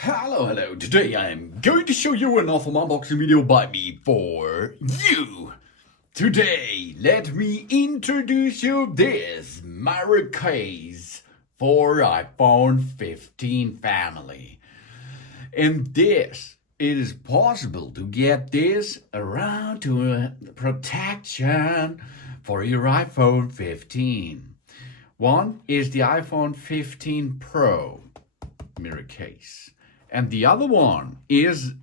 Hello. Today I am going to show you an awesome unboxing video by me for you. Today, let me introduce you this Miracase for iPhone 15 family. And this, it is possible to get this around to a protection for your iPhone 15. One is the iPhone 15 Pro Miracase. And the other one is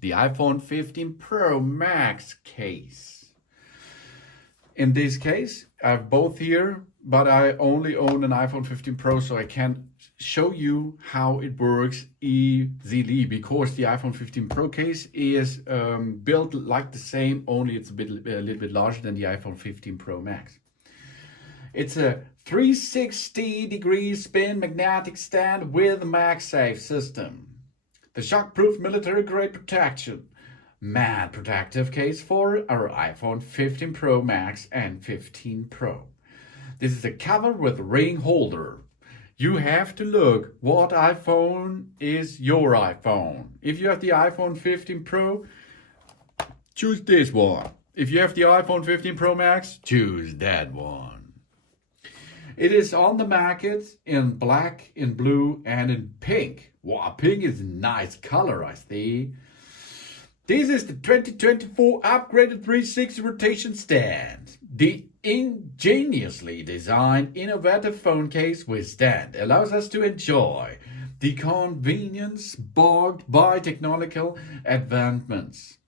the iPhone 15 Pro Max case. In this case, I have both here, but I only own an iPhone 15 Pro, so I can't show you how it works easily, because the iPhone 15 Pro case is built like the same, only it's a little bit larger than the iPhone 15 Pro Max. It's a 360-degree spin magnetic stand with a MagSafe system. The Shockproof military-grade protection matte protective case for our iPhone 15 Pro Max and 15 Pro. This is a cover with ring holder. You have to look what iPhone is your iPhone. If you have the iPhone 15 Pro, choose this one. If you have the iPhone 15 Pro Max, choose that one. It is on the market in black, in blue, and in pink. Wow, pink is a nice color, I see. This is the 2024 upgraded 360 rotation stand. The ingeniously designed innovative phone case with stand allows us to enjoy the convenience backed by technological advancements.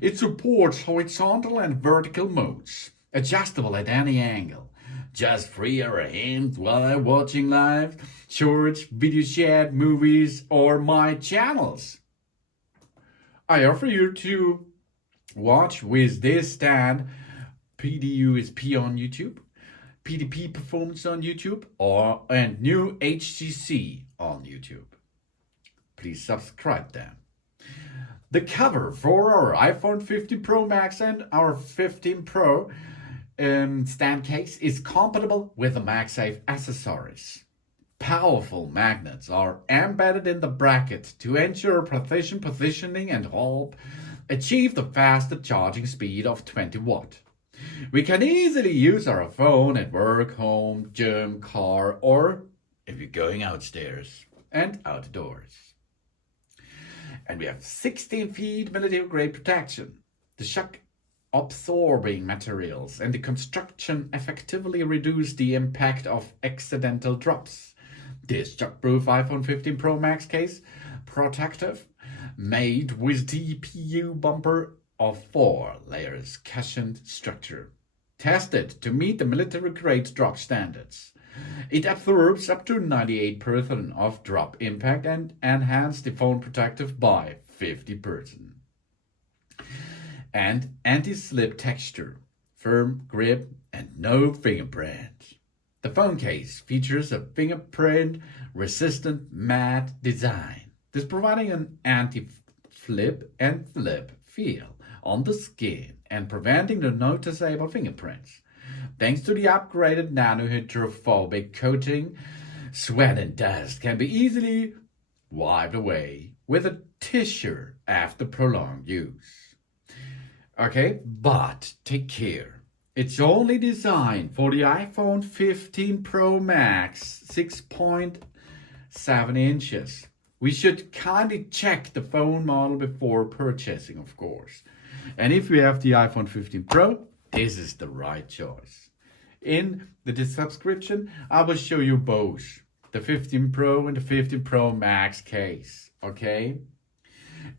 It supports horizontal and vertical modes, adjustable at any angle. Just free our hands while watching live, shorts, video chat, movies, or my channels. I offer you to watch with this stand PDUSP on YouTube, PDP Performance on YouTube, and new HCC on YouTube. Please subscribe them. The cover for our iPhone 15 Pro Max and our 15 Pro stand case is compatible with the MagSafe accessories. Powerful magnets are embedded in the bracket to ensure precision positioning and help achieve the faster charging speed of 20 watt. We can easily use our phone at work, home, gym, car, or if you're going outstairs and outdoors. And we have 16 feet military grade protection. The shock absorbing materials and the construction effectively reduce the impact of accidental drops. This shockproof iPhone 15 Pro Max case protective, made with TPU bumper of 4 layers cushioned structure, tested to meet the military grade drop standards. It absorbs up to 98% of drop impact and enhances the phone protective by 50%. And anti-slip texture, firm grip, and no fingerprint. The phone case features a fingerprint-resistant matte design, thus providing an anti-flip and flip feel on the skin and preventing the noticeable fingerprints. Thanks to the upgraded nano-hydrophobic coating, sweat and dust can be easily wiped away with a tissue after prolonged use. Okay, but take care. It's only designed for the iPhone 15 Pro Max 6.7 inches. We should kindly check the phone model before purchasing, of course. And if you have the iPhone 15 Pro, this is the right choice. In the subscription, I will show you both the 15 Pro and the 15 Pro Max case, okay?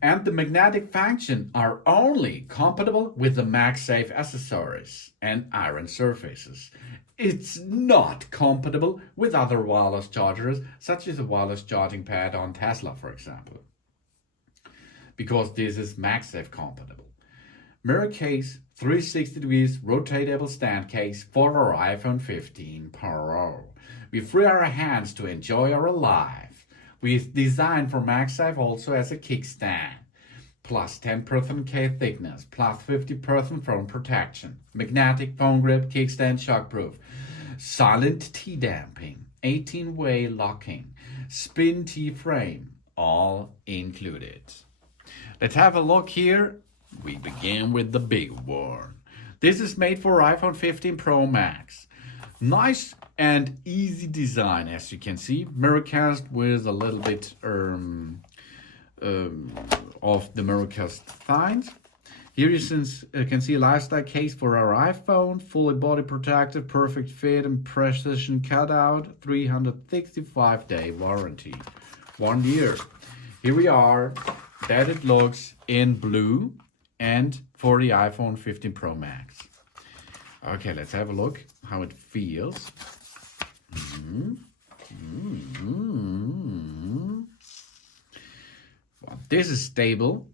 And the magnetic function are only compatible with the MagSafe accessories and iron surfaces. It's not compatible with other wireless chargers, such as a wireless charging pad on Tesla, for example, because this is MagSafe compatible. Miracase 360 degrees rotatable stand case for our iPhone 15 Pro. We free our hands to enjoy our life. We designed for MagSafe also as a kickstand, plus 10% K thickness, plus 50% phone protection, magnetic phone grip, kickstand shockproof, silent T damping, 18-way locking, spin T frame, all included. Let's have a look here. We begin with the big one. This is made for iPhone 15 Pro Max. Nice and easy design, as you can see. Miracase with a little bit of the Miracase signs. Here you can see a lifestyle case for our iPhone, fully body protective, perfect fit and precision cutout, 365-day warranty, 1 year. Here we are, that it looks in blue and for the iPhone 15 Pro Max. Okay, let's have a look how it feels. Well, this is stable.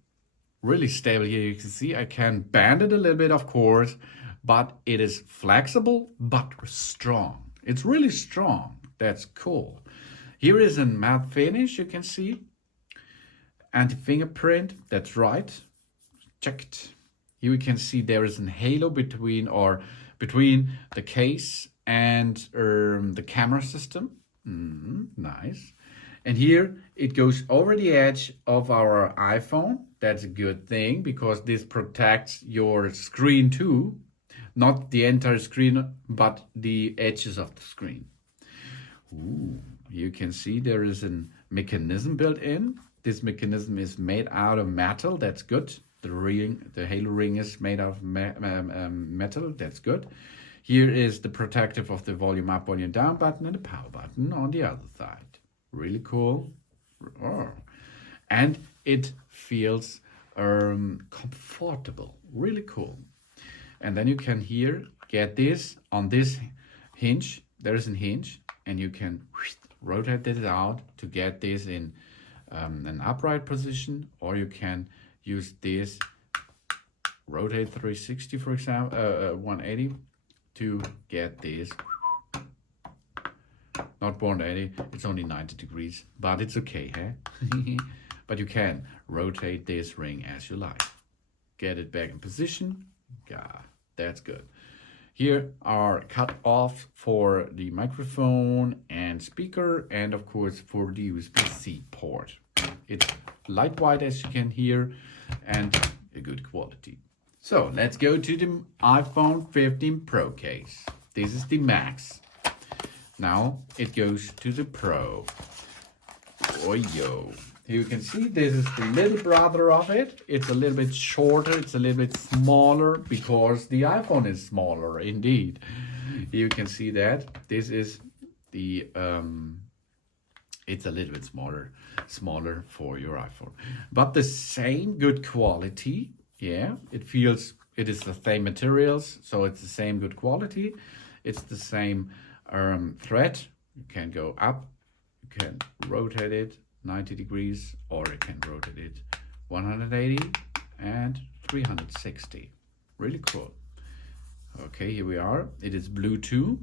Really stable here. You can see I can bend it a little bit, of course, but it is flexible but strong. It's really strong. That's cool. Here is a matte finish, you can see. Anti-fingerprint, that's right. Checked. Here we can see there is a halo between the case and the camera system. Nice. And here it goes over the edge of our iPhone. That's a good thing because this protects your screen too. Not the entire screen, but the edges of the screen. Ooh, you can see there is a mechanism built in. This mechanism is made out of metal. That's good. The halo ring is made out of metal. That's good. Here is the protective of the volume up, volume down button and the power button on the other side. Really cool. Oh. And it feels comfortable. Really cool. And then you can here get this on this hinge. There is a hinge and you can rotate it out to get this in an upright position, or you can use this rotate 360, for example, 180 to get this. Not 180, it's only 90 degrees, but it's okay, huh? But you can rotate this ring as you like. Get it back in position. Yeah, that's good. Here are cut off for the microphone and speaker, and of course for the USB-C port. It's lightweight, as you can hear, and a good quality. So let's go to the iPhone 15 Pro case. This is the Max. Now it goes to the Pro. Oh yo. Here you can see this is the little brother of it. It's a little bit shorter, it's a little bit smaller because the iPhone is smaller indeed. You can see that. This is the it's a little bit smaller for your iPhone. But the same good quality. Yeah, it is the same materials, so it's the same good quality. It's the same thread. You can go up, you can rotate it 90 degrees, or you can rotate it 180 and 360. Really cool. Okay, here we are. It is Bluetooth.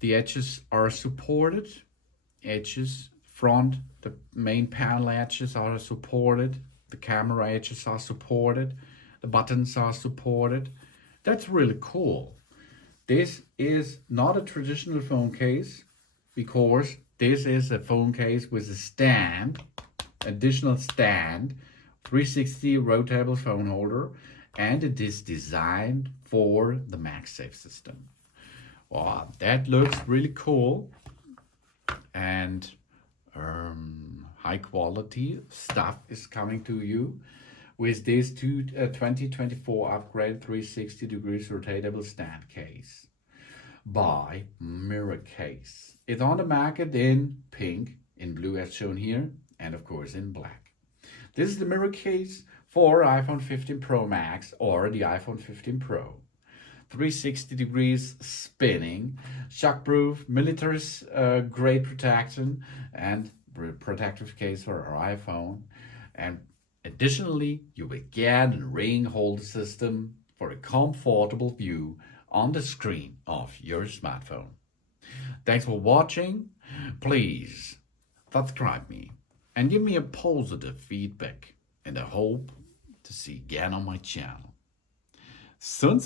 The edges are supported. Edges, front, the main panel edges are supported. The camera edges are supported. The buttons are supported. That's really cool. This is not a traditional phone case because this is a phone case with a stand, additional stand, 360 rotatable phone holder, and it is designed for the MagSafe system. Wow, that looks really cool and high quality stuff is coming to you with this 2024 upgrade 360 degrees rotatable stand case by Miracase. It's on the market in pink, in blue as shown here, and of course in black. This is the Miracase for iPhone 15 Pro Max or the iPhone 15 Pro. 360 degrees spinning, shockproof, military grade protection, and protective case for our iPhone. And additionally, you will get a ring holder system for a comfortable view on the screen of your smartphone. Thanks for watching. Please subscribe me and give me a positive feedback, and I hope to see you again on my channel. Soon.